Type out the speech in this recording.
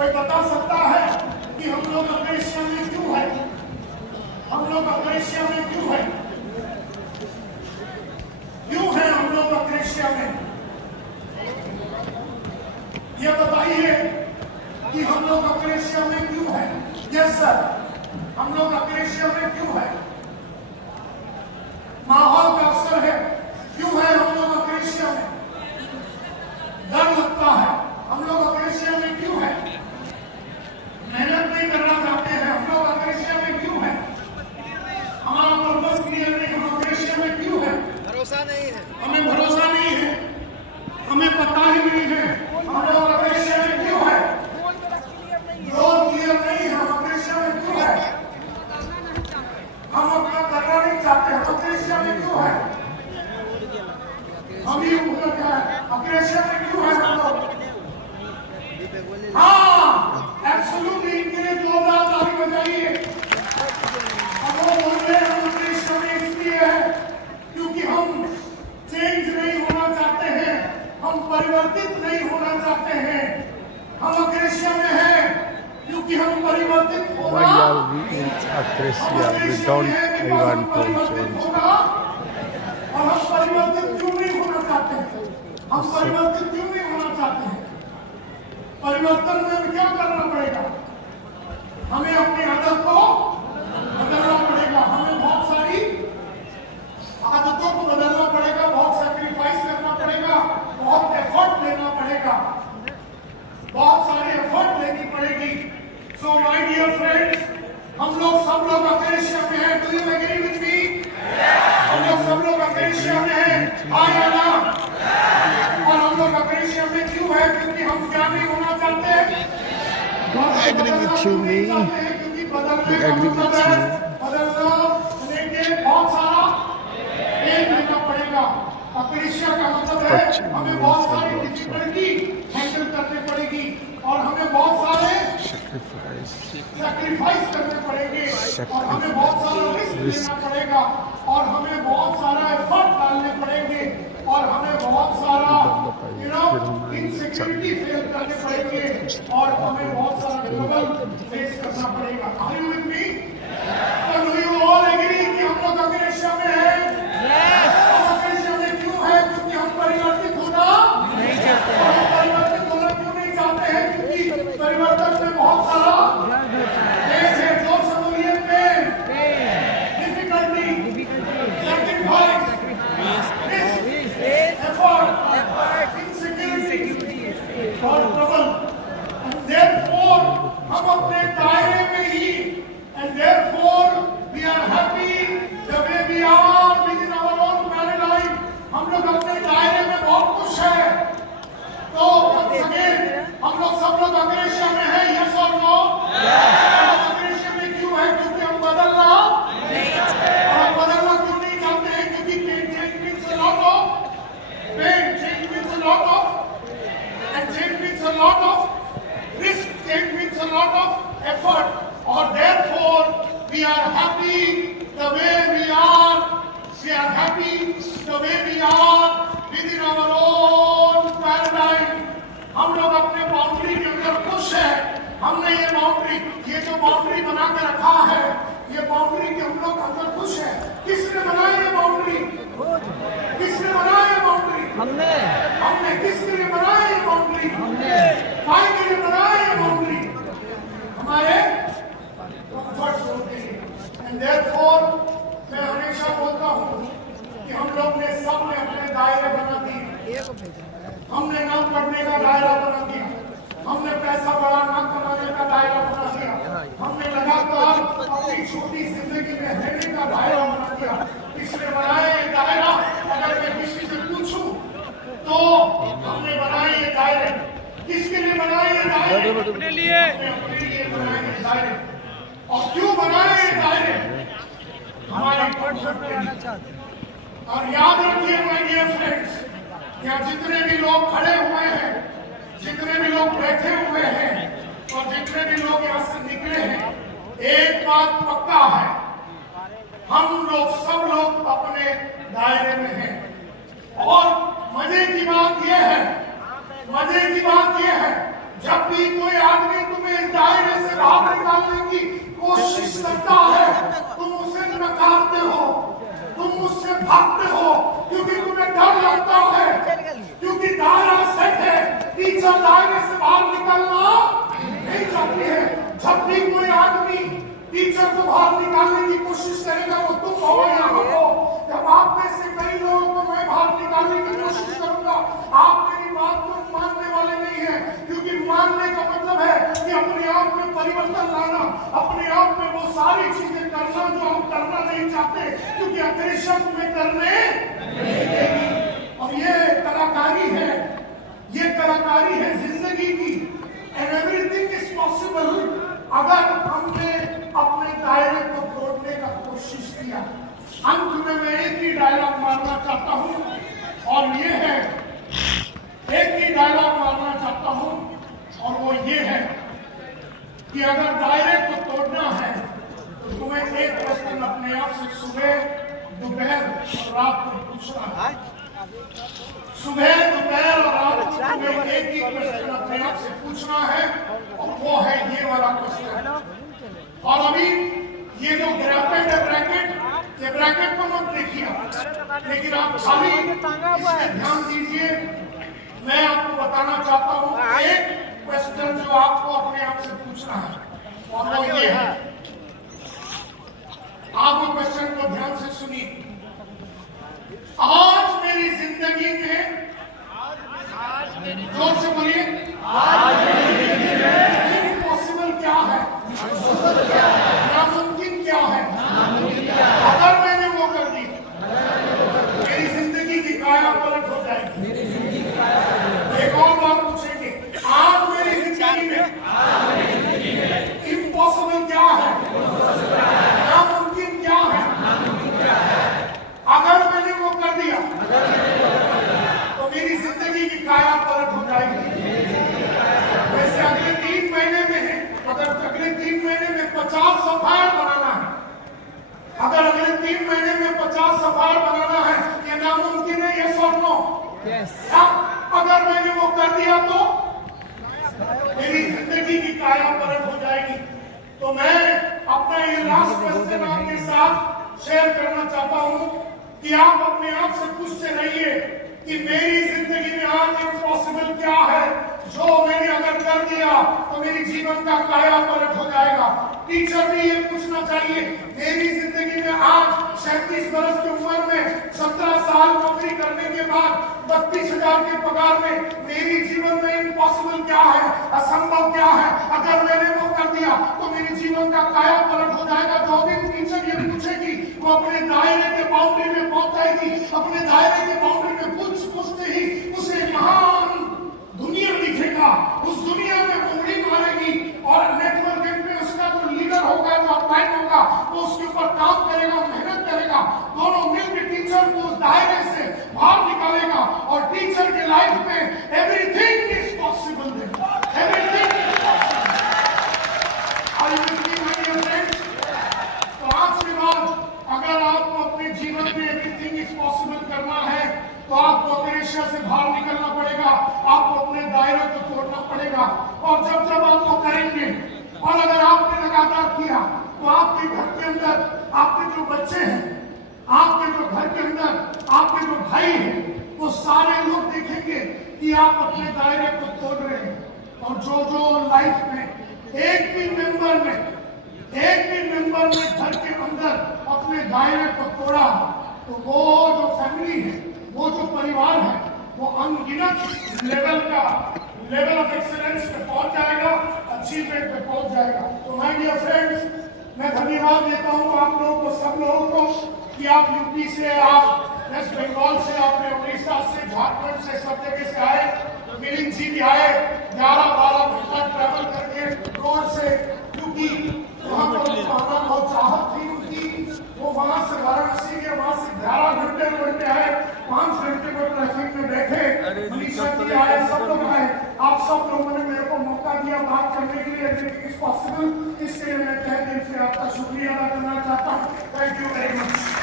कोई बता सकता है कि हम लोग अक्रेशिया में क्यों है? हम लोग अक्रेशिया में क्यों है? क्यों है हम लोग अक्रेशिया में? ये बताइए कि हम लोग अक्रेशिया में क्यों है? यस सर, हम लोग अक्रेशिया में क्यों है? माहौल का असर है। क्यों है हम लोग अक्रेशिया में? डर लगता है। हम लोग अक्रेशिया में क्यों है? मेहनत नहीं करना चाहते हैं। हम लोग अक्रेशिया में क्यों है? हमारा पर्पस क्लियर नहीं। हम अक्रेशिया में क्यों है? भरोसा नहीं है, हमें भरोसा नहीं है, हमें पता ही नहीं है हम लोग अक्रेशिया में क्यों है। रोड क्लियर नहीं है। हम अक्रेशिया में क्यों है? हम अपना करना नहीं चाहते। हम अक्रेशिया में क्यों है? हम ही क्या है अक्रेशिया में क्यों है हम लोग? हाँ, एब्सोल्युटली इनके लिए जोरदार ताली बजाइए। अब वो बोल रहे हैं हम अक्रेशिया में इसलिए है क्योंकि हम चेंज नहीं होना चाहते हैं, हम परिवर्तित नहीं होना चाहते हैं। हम अक्रेशिया में हैं क्योंकि हम परिवर्तित होना। Why are we in Acacia? We don't want to change. और हम परिवर्तित क्यों नहीं होना चाहते हैं? हम परिवर्तित क्यों नहीं होना चाहते हैं? परिवर्तन में क्या करना पड़ेगा? हमें अपनी आदत को बदलना पड़ेगा। हमें बहुत सारी आदतों को बदलना पड़ेगा, बहुत सैक्रिफाइस करना पड़ेगा, बहुत एफर्ट लेना पड़ेगा, बहुत सारी एफर्ट लेनी पड़ेगी। सो माय डियर फ्रेंड्स, हम लोग सब लोग अक्रेशिया में हैं। Do you agree with me? हम लोग सब लोग अक्रेशिया में हैं, हाँ या ना? और हम लोग अक्रेशिया में क्यों है? क्योंकि हम क्या नहीं होना चाहते? Agree with you, me. क्योंकि बदलने का Agree मतलब with है you. बदलना लेके बहुत सारा पेन लेना पड़ेगा। अक्रेशिया का मतलब है हमें बहुत सारी डिफिकल्टी हैंडल करनी पड़ेगी और हमें बहुत सारे सैक्रिफाइस करने पड़ेंगे और हमें बहुत सारा रिस्क लेना पड़ेगा और हमें बहुत सारा एफर्ट डालने पड़ेंगे और हमें बहुत सारा इनसिक्योरिटी फेस करने पड़ेंगे और हमें बहुत सारा ट्रबल फेस करना पड़ेगा। Are you with me? Do you all agree कि हम लोग अक्रेशिया में हैं? हम अक्रेशिया में क्यों है? क्योंकि हम परिवर्तित होना नहीं चाहते हैं। हम परिवर्तित होना क्यों नहीं चाहते हैं? क्योंकि परिवर्तन में बहुत सारा देश है, जो शमूलियत में डिफिकल्टी, सैक्रिफाइस, एफर्ट, इनसिक्योरिटी और ट्रबल। एंड देयरफॉर हम अपने दायरे में ही and therefore we are happy the way we are within our own paradigm. हम लोग अपने दायरे में बहुत खुश हैं। तो हम लोग सब लोग अक्रेशिया में हैं, यस और नो? अक्रेशिया में क्यों है? क्योंकि हम बदलना नहीं चाहते। हम बदलना क्यों नहीं चाहते हैं? क्योंकि change means a lot of pain, change means a lot of and change means a lot of risk, change means a lot of effort और therefore we are happy the way we are. We are happy the way we are within our own paradigm. हम लोग अपने boundary के अंदर खुश हैं। हमने ये जो बाउंड्री बना के रखा है, ये बाउंड्री के हम लोग अंदर खुश हैं। किसने बनाया ये बाउंड्री? किसने बनाया ये बाउंड्री? हमने। किसके लिए बनाया ये बाउंड्री? काय के लिए बनाया ये बाउंड्री? हमारे कंफर्ट जोन के लिए। एंड देयरफॉर मैं हमेशा बोलता हूँ कि हम लोग ने सबने अपने दायरे बना दिए। हमने ना पढ़ने का दायरा बना दिया, हमने पैसा बड़ा ना कमाने का दायरा बना दिया, हमने लगातार अपनी छोटी जिंदगी में रहने का दायरा बना दिया। इसने बनाया ये दायरा, अगर मैं किसी से पूछूं तो हमने बनाए ये दायरे। किसके लिए बनाए ये दायरे? अपने लिए। अपने लिए बनाए ये दायरे। और क्यों बनाए ये दायरे? हमारे कंफर्ट में रहना चाहते हैं। और याद रखिए माय डियर फ्रेंड्स, यहाँ जितने भी लोग खड़े हुए हैं, जितने भी लोग बैठे हुए हैं और जितने भी लोग यहाँ से निकले हैं, एक बात पक्का है, हम लोग सब लोग अपने दायरे में हैं। और मजे की बात यह है जब भी कोई आदमी तुम्हें इस दायरे से बाहर निकालने की कोशिश करता है, तुम उसे नकारते हो, तुम उससे भागते हो, क्योंकि तुम्हें डर लगता है, क्योंकि दायरा सेट है। टीचर दायरे से बाहर निकलना नहीं चाहती है। जब भी कोई आदमी टीचर को बाहर निकालने की कोशिश करेगा, वो तुम हो या हम हो, जब आप में से कई लोगों को मैं बाहर निकालने की कोशिश करूंगा, आप मेरी बात को मानने वाले नहीं है, क्योंकि मानने का मतलब है कि अपने आप में परिवर्तन लाना, अपने आप में वो सारी चीजें करना जो हम करना नहीं चाहते, क्योंकि अग्रेशन तुम्हें करने नहीं देगी। और ये कलाकारी है, ये कलाकारी है जिंदगी की। एंड एवरीथिंग इज पॉसिबल अगर हमने अपने दायरे को तोड़ने का कोशिश किया। अंत में मैं एक ही डायलॉग मारना चाहता हूं, और ये है, एक ही डायलॉग मारना चाहता हूं, और वो ये है कि अगर दायरे को तोड़ना है तो तुम्हें एक क्वेश्चन अपने आप से सुबह, दोपहर और रात को पूछना है। सुबह, दोपहर और रात को तुम्हें एक ही क्वेश्चन अपने आप से पूछना है, और वो है ये वाला क्वेश्चन। और अभी ये जो ब्रैकेट है, ये ब्रैकेट को मत देखिए, लेकिन आप खाली इसमें ध्यान दीजिए। मैं आपको बताना चाहता हूँ एक क्वेश्चन जो आपको अपने आप से पूछना है, और वो ये है। आप वो क्वेश्चन को ध्यान से सुनिए। आज मेरी जिंदगी में, जोर से बोलिए, इम्पॉसिबल क्या है, नामुमकिन क्या है। अगर मैंने वो कर दी, मेरी जिंदगी की काया पलट हो जाएगी। एक और बात पूछेंगे, आज मेरी जिंदगी में इम्पॉसिबल क्या है, नामुमकिन क्या है। अगर मैंने वो कर दिया तो मेरी जिंदगी की काया पलट हो जाएगी। वैसे अगले 3 महीने में, अगर अगले 3 महीने में 50 सफायर बनाना है, अगर अगले 3 महीने में 50 सफायर बनाना है, ये नामुमकिन है, ये सो नो। अगर मैंने वो कर दिया तो मेरी जिंदगी की काया पलट हो जाएगी। तो मैं अपना ये लास्ट क्वेश्चन आपके साथ शेयर करना चाहता हूं कि आप अपने आप से पूछते रहिए कि मेरी जिंदगी में आज इम्पॉसिबल क्या है, जो मैंने अगर कर दिया तो मेरी जीवन का काया पलट हो जाएगा। टीचर भी ये पूछना चाहिए, मेरी जिंदगी में आज 37 वर्ष की उम्र में 17 साल नौकरी करने के बाद 32,000 के पगार में मेरी जीवन में इम्पॉसिबल क्या है, असंभव क्या है। अगर मैंने वो कर दिया तो मेरे जीवन का काया पलट हो जाएगा। जो दिन टीचर ये पूछेगी, वो अपने दायरे के बाउंड्री में पहुंचाएगी। अपने दायरे के बाउंड्री में पूछते ही उसे महान दुनिया दिखेगा। उस दुनिया में उंगली मारेगी, और नेटवर्किंग में उसका जो लीडर होगा, जो अपलाइन होगा, वो उसके ऊपर काम करेगा, मेहनत करेगा। दोनों मिलकर टीचर को उस दायरे से बाहर निकालेगा, और टीचर के लाइफ में everything is possible. Everything is possible. तो आज के बाद अगर आपको अपने जीवन में एवरीथिंग इज पॉसिबल करना है, तो आपको अग्रेशन से बाहर निकलना पड़ेगा, आपको अपने दायरे को तोड़ना पड़ेगा। और जब आप वो करेंगे, और अगर आपने लगातार किया, तो आपके घर के अंदर आपके जो बच्चे हैं, आपके जो घर के अंदर आपके जो भाई हैं, वो सारे लोग देखेंगे कि आप अपने दायरे को तोड़ रहे हैं। और जो लाइफ में एक भी मेंबर ने घर के अंदर अपने दायरे को तोड़ा, तो वो जो फैमिली है, वो जो परिवार है, वो अनगिनत लेवल ऑफ एक्सीलेंस पे पहुंच जाएगा, अचीवमेंट पे पहुंच जाएगा। तो माय डियर फ्रेंड्स, मैं धन्यवाद देता हूं आप लोगों को, सब लोगों को, कि आप यूपी से, आप वेस्ट बंगाल से, आपने उड़ीसा से, झारखंड से, सब जगह से आए। मिलिंद जी भी आए 11-12 घंटा ट्रैवल करके रोड से, क्योंकि वहां पर आना बहुत चाहत थी उनकी। वो वहां से वाराणसी के, वहां से 11 घंटे आए, 5 घंटे को ट्रैफिक में बैठे। मनीषा जी आए, सब लोग आए। आप सब लोगों ने मेरे को मौका दिया बात करने के लिए। एवरीथिंग इज पॉसिबल, इसके लिए मैं तहे दिल से आपका शुक्रिया अदा करना चाहता हूँ। Thank you very much.